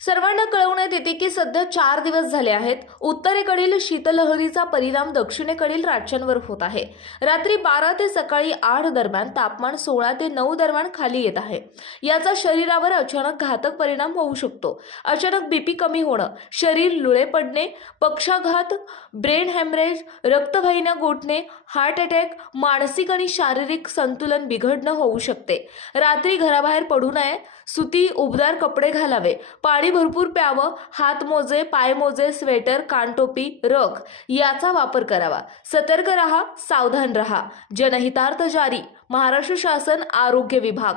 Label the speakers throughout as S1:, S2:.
S1: सर्वांना कळवण्यात येते की सध्या चार दिवस झाले आहेत. उत्तरेकडील शीतलहरीचा परिणाम दक्षिणेकडील राज्यांवर होत आहे. रात्री बारा ते सकाळी आठ दरम्यान तापमान सोळा ते नऊ दरम्यान खाली येत आहे. याचा शरीरावर अचानक घातक परिणाम होऊ शकतो. अचानक बीपी कमी होणं शरीर लुळे पडणे पक्षाघात ब्रेन हॅमरेज रक्तवाहिन्या गोठणे हार्ट अटॅक मानसिक आणि शारीरिक संतुलन बिघडणं होऊ शकते. रात्री घराबाहेर पडू नये सुती उबदार कपडे घालावे. पाणी भरपूर प्यावं. हात मोजे पाय मोजे स्वेटर कानटोपी रख याचा वापर करावा. सतर्क रहा सावधान रहा. जनहितार्थ जारी. महाराष्ट्र शासन आरोग्य विभाग.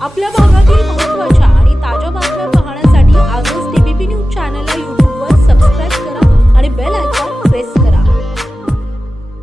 S2: आपल्या भागातील महत्त्वाच्या